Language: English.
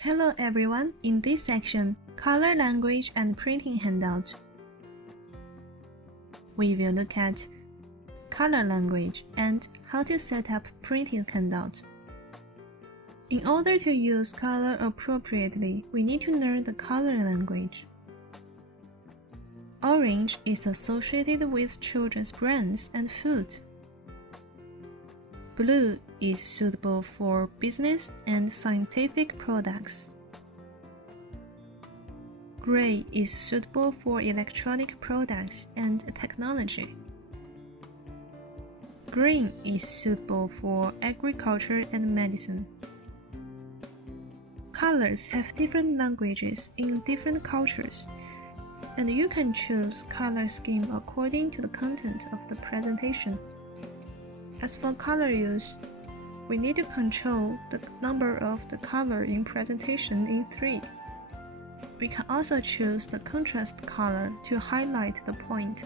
Hello everyone, in this section, Color Language and Printing Handout. We will look at color language and how to set up printing handout. In order to use color appropriately, we need to learn the color language. Orange is associated with children's brains and food. Blue is suitable for business and scientific products. Gray is suitable for electronic products and technology. Green is suitable for agriculture and medicine. Colors have different languages in different cultures, and you can choose color scheme according to the content of the presentation. As for color use, we need to control the number of the color in presentation in 3. We can also choose the contrast color to highlight the point.